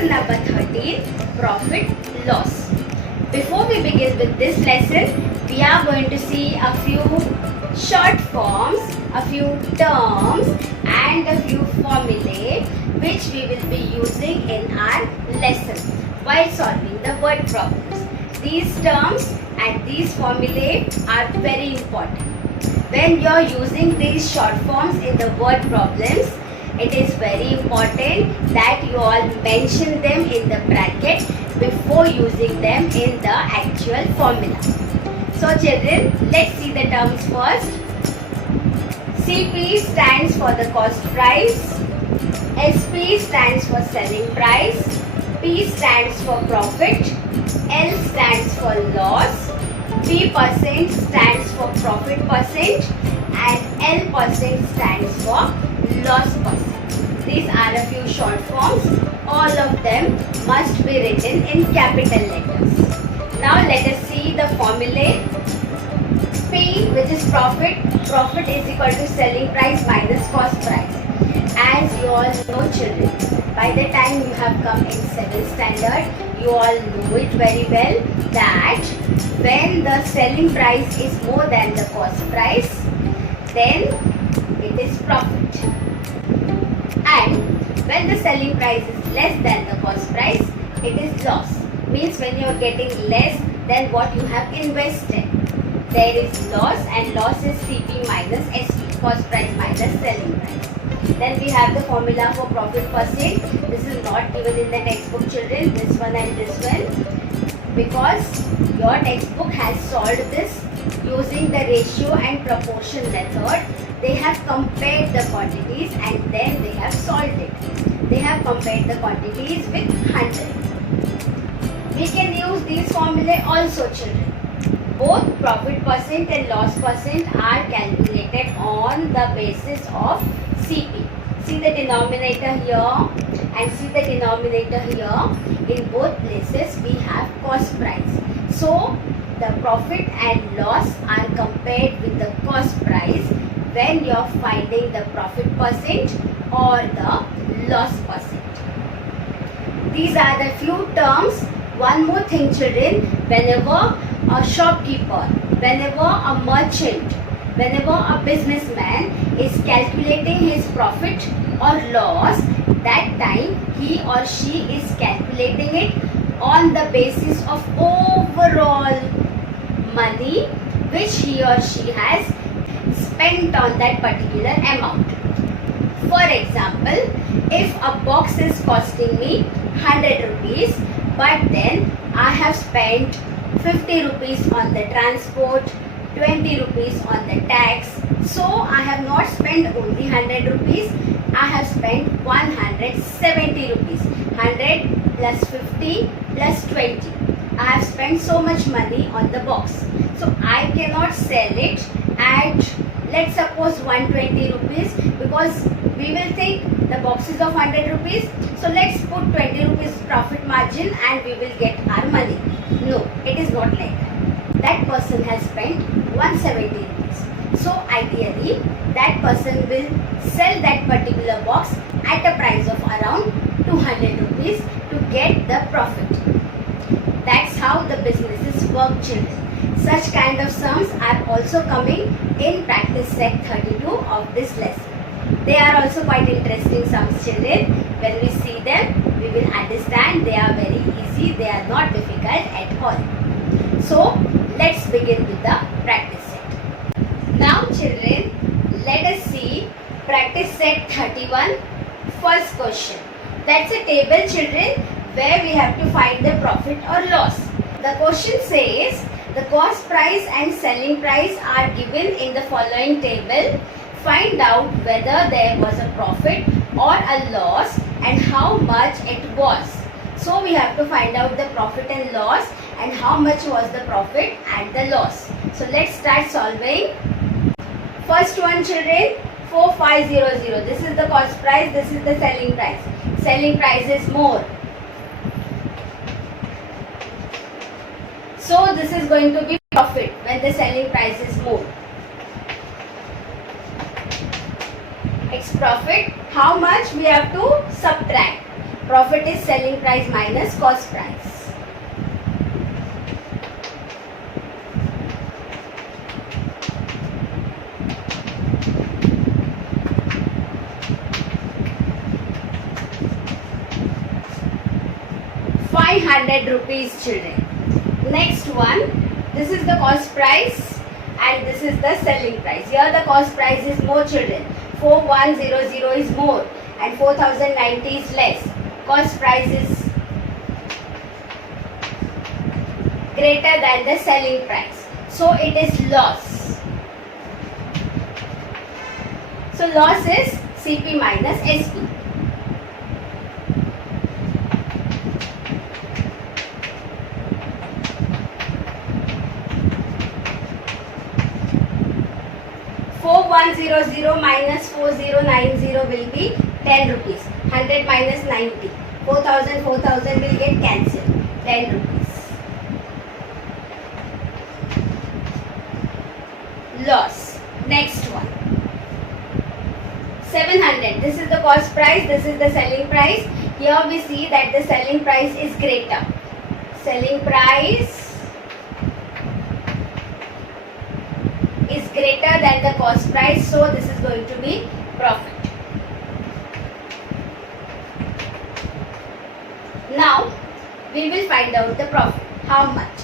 Lesson number 13, profit loss. Before we begin with this lesson, we are going to see a few short forms, a few terms and a few formulae which we will be using in our lesson while solving the word problems. These terms and these formulae are very important. When you are using these short forms in the word problems, it is very important that you all mention them in the bracket before using them in the actual formula. So children, let's see the terms first. CP stands for the cost price, SP stands for selling price, P stands for profit, L stands for loss, P percent stands for profit percent and L percent stands for loss percent. These are a few short forms. All of them must be written in capital letters. Now let us see the formulae. P, which is profit. Profit is equal to selling price minus cost price. As you all know children, by the time you have come in 7th standard, you all know it very well that when the selling price is more than the cost price, then it is profit. And when the selling price is less than the cost price, it is loss. Means when you are getting less than what you have invested, there is loss, and loss is CP minus SP, cost price minus selling price. Then we have the formula for profit percent. This is not given in the textbook children, this one and this one, because your textbook has solved this using the ratio and proportion method. They have compared the quantities and then they have solved it. They have compared the quantities with 100. We can use these formulae also children. Both profit percent and loss percent are calculated on the basis of CP. See the denominator here and see the denominator here. In both places we have cost price. So the profit and loss are compared with the cost price when you are finding the profit percent or the loss percent. These are the few terms. One more thing children, whenever a shopkeeper, whenever a merchant, whenever a businessman is calculating his profit or loss, that time he or she is calculating it on the basis of overall money which he or she has spent on that particular amount. For example, if a box is costing me 100 rupees, but then I have spent 50 rupees on the transport, 20 rupees on the tax. So I have not spent only 100 rupees, I have spent 170 rupees. 100 plus 50 plus 20. I have spent so much money on the box. So I cannot sell it at, let's suppose 120 rupees, because we will think the box is of 100 rupees. So let's put 20 rupees profit margin and we will get our money. No, it is not like that. That person has spent 170 rupees. So ideally, that person will sell that particular box at a price of around 200 rupees to get the profit. That's how the businesses work children. Such kind of sums are also coming in practice set 32 of this lesson. They are also quite interesting sums children. When we see them, we will understand they are very easy, they are not difficult at all. So, let's begin with the practice set. Now children, let us see practice set 31, first question. That's a table children where we have to find the profit or loss. The question says, the cost price and selling price are given in the following table. Find out whether there was a profit or a loss and how much it was. So we have to find out the profit and loss and how much was the profit and the loss. So let's start solving. First one children, 4500. This is the cost price, this is the selling price. Selling price is more. So this is going to be profit when the selling price is more. It's profit. How much we have to subtract? Profit is selling price minus cost price. ₹500 children. Next one, this is the cost price and this is the selling price. Here the cost price is more children. 4100 is more and 4090 is less. Cost price is greater than the selling price. So it is loss. So loss is CP minus SP. ₹4100 minus 4090 will be ₹10. 100 minus 90. 4000 will get cancelled. ₹10. Loss. Next one. 700. This is the cost price. This is the selling price. Here we see that the selling price is greater. Selling price is greater than the cost price, so this is going to be profit. Now we will find out the profit. How much?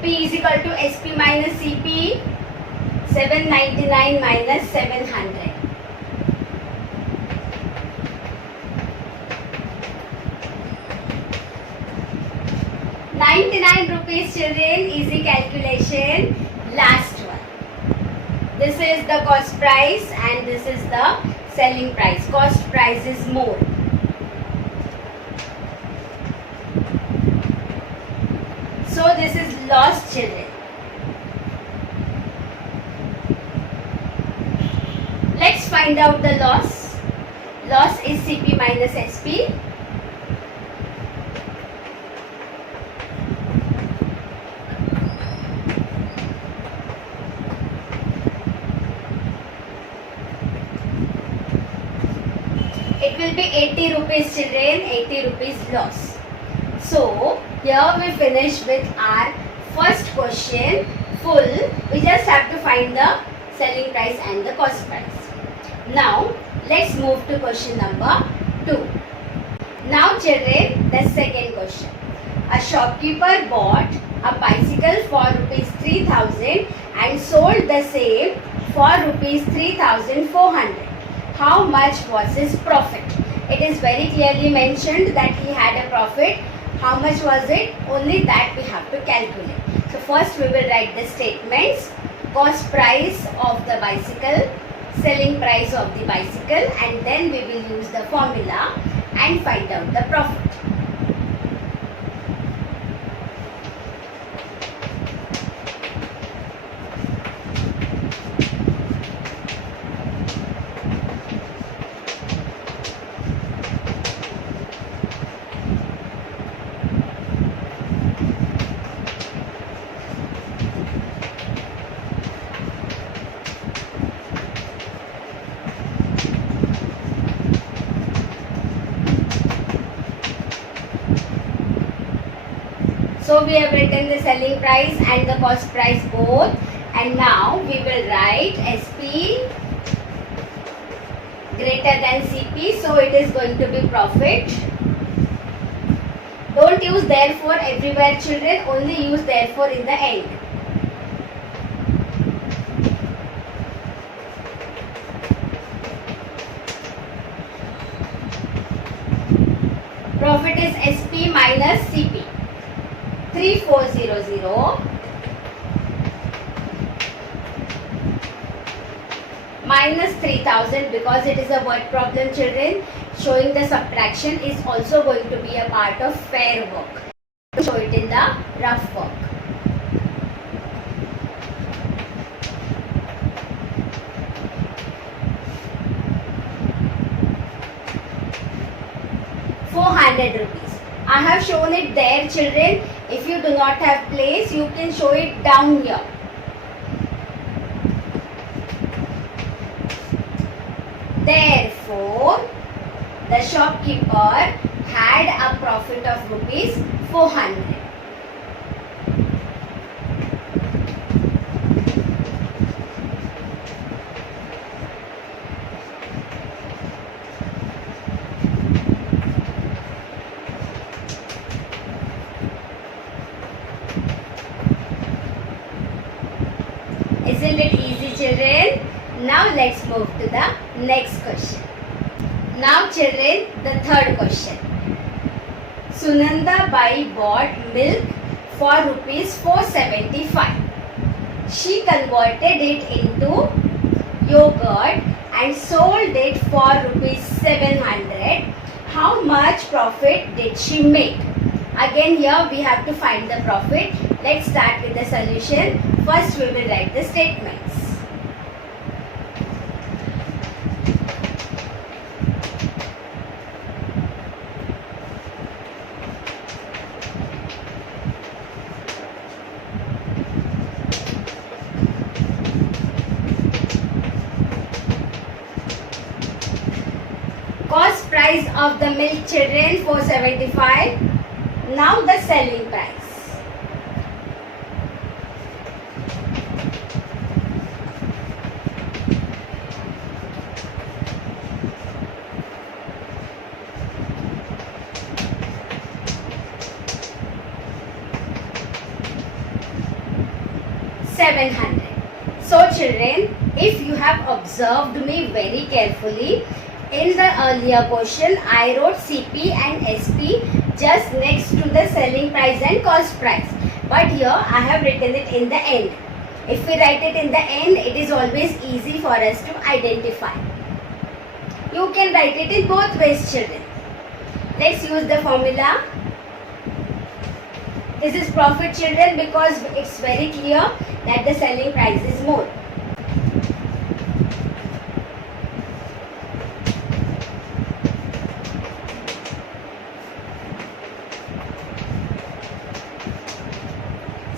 P is equal to SP minus CP. 799 minus 700. ₹99 children. Easy calculation. Last one. This is the cost price and this is the selling price. Cost price is more. So this is loss children. Let's find out the loss. Loss is CP minus SP. It will be ₹80 children, ₹80 loss. So here we finish with our first question full. We just have to find the selling price and the cost price. Now let's move to question number 2. Now children, the second question. A shopkeeper bought a bicycle for ₹3,000 and sold the same for ₹3,400. How much was his profit? It is very clearly mentioned that he had a profit. How much was it? Only that we have to calculate. So first we will write the statements. Cost price of the bicycle, selling price of the bicycle, and then we will use the formula and find out the profit. So we have written the selling price and the cost price both, and now we will write SP greater than CP, so it is going to be profit. Don't use therefore everywhere children, only use therefore in the end. Profit is SP minus CP. 3400 minus 3000, because it is a word problem children, showing the subtraction is also going to be a part of fair work. Show it in the rough work. ₹400. I have shown it there children. If you do not have place, you can show it down here. Therefore, the shopkeeper had a profit of rupees 400. Isn't it easy, children? Now let's move to the next question. Now children, the third question. Sunanda Bai bought milk for rupees 475. She converted it into yogurt and sold it for rupees 700. How much profit did she make? Again here we have to find the profit. Let's start with the solution. First we will write the statements. Cost price of the milk, children, 475. Now the selling price. $700. So children, if you have observed me very carefully, in the earlier question I wrote CP and SP just next to the selling price and cost price. But here I have written it in the end. If we write it in the end, it is always easy for us to identify. You can write it in both ways, children. Let's use the formula. This is profit, children, because it's very clear that the selling price is more.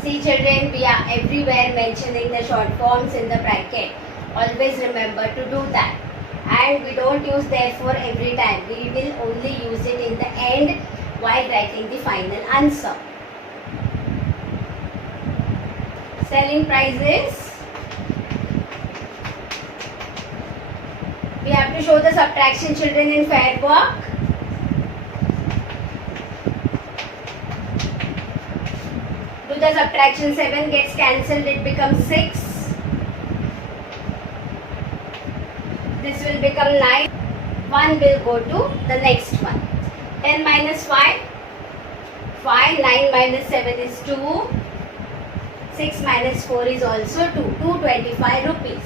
See children, we are everywhere mentioning the short forms in the bracket. Always remember to do that. And we don't use therefore every time. We will only use it in the end while writing the final answer. Selling prices. We have to show the subtraction, children, in fair work. Do the subtraction. 7 gets cancelled, it becomes 6. This will become 9. 1 will go to the next one. 10 minus 5. 5. 9 minus 7 is 2. 6 minus 4 is also 2. 225 rupees.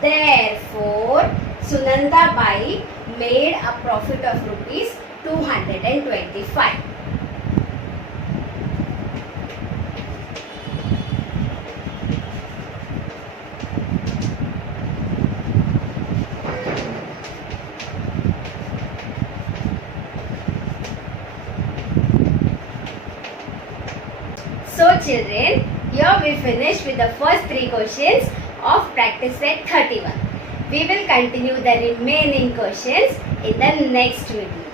Therefore, Sunanda Bai made a profit of rupees 225. So children, here we finish with the first 3 questions of practice set 31. We will continue the remaining questions in the next video.